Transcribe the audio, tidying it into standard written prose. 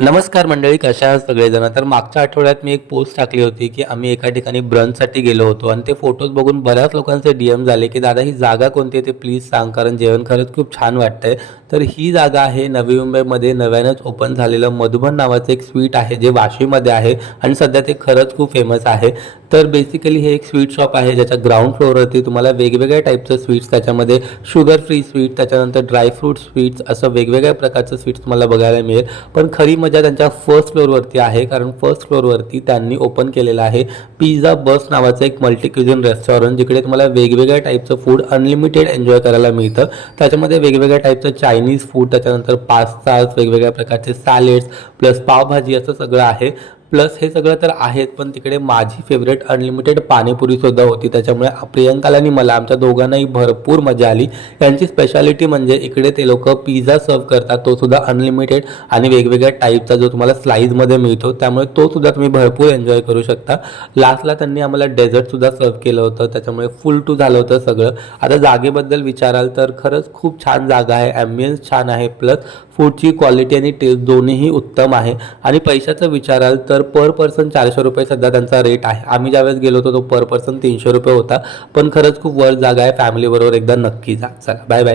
नमस्कार मंडळी, कशा आहात सगळेजण? तर मागच्या आठवड्यात मी एक पोस्ट टाकली होती की आम्ही एका ठिकाणी ब्रंचसाठी गेलो होतो आणि ते फोटोज बघून बऱ्याच लोकांचे DM झाले की दादा ही जागा कोणती आहे ते प्लीज सांग, कारण जेवण खरंच खूप छान वाटतंय. तर ही जागा आहे नवी मुंबईमध्ये नव्यानंच ओपन झालेलं मधुबन नावाचं एक स्वीट आहे जे वाशीमध्ये आहे आणि सध्या ते खरंच खूप फेमस आहे. तर बेसिकली हे एक स्वीट शॉप आहे ज्याच्या ग्राउंड फ्लोअरवरती तुम्हाला वेगवेगळ्या टाईपचं स्वीट्स, त्याच्यामध्ये शुगर फ्री स्वीट, त्याच्यानंतर ड्रायफ्रूट स्वीट्स, असं वेगवेगळ्या प्रकारचं स्वीट्स तुम्हाला बघायला मिळेल. पण खरी मजा त्यांच्या फर्स्ट फ्लोअरवरती आहे, कारण फर्स्ट फ्लोअरवरती त्यांनी ओपन केलेलं आहे पिझ्झा बस नावाचं एक मल्टी क्युझिन रेस्टॉरंट, जिकडे तुम्हाला वेगवेगळ्या टाईपचं फूड अनलिमिटेड एन्जॉय करायला मिळतं. त्याच्यामध्ये वेगवेगळ्या टाईपचं चायनीज फूड, त्याच्यानंतर पास्ताज, वेगवेगळ्या प्रकारचे सॅलेड्स प्लस पावभाजी असं सगळं आहे. प्लस हे सगळं तर आहेच, पण तिकडे माझी फेवरेट अनलिमिटेड पाणीपुरीसुद्धा होती. त्याच्यामुळे प्रियंकाला आणि मला, आमच्या दोघांनाही भरपूर मजा आली. यांची स्पेशालिटी म्हणजे इकडे ते लोक पिझ्झा सर्व करतात, तो सुद्धा अनलिमिटेड आणि वेगवेगळ्या टाईपचा जो तुम्हाला स्लाईजमध्ये मिळतो, त्यामुळे तो सुद्धा तुम्ही भरपूर एन्जॉय करू शकता. लास्टला त्यांनी आम्हाला डेझर्टसुद्धा सर्व केलं होतं, त्याच्यामुळे फुल टू झालं होतं सगळं. आता जागेबद्दल विचाराल तर खरंच खूप छान जागा आहे, ॲम्बियन्स छान आहे, प्लस फूडची क्वालिटी आणि टेस्ट दोन्हीही उत्तम आहे. आणि पैशाचं विचाराल तर पर पर्सन 400 रुपये सध्या त्यांचा रेट आहे. आम्ही ज्यावेळेस गेलो होतो तो पर पर्सन 300 रुपये होता. पण खरंच खूप वर जागा आहे, फॅमिलीबरोबर एकदा नक्की जा. चला, बाय बाय.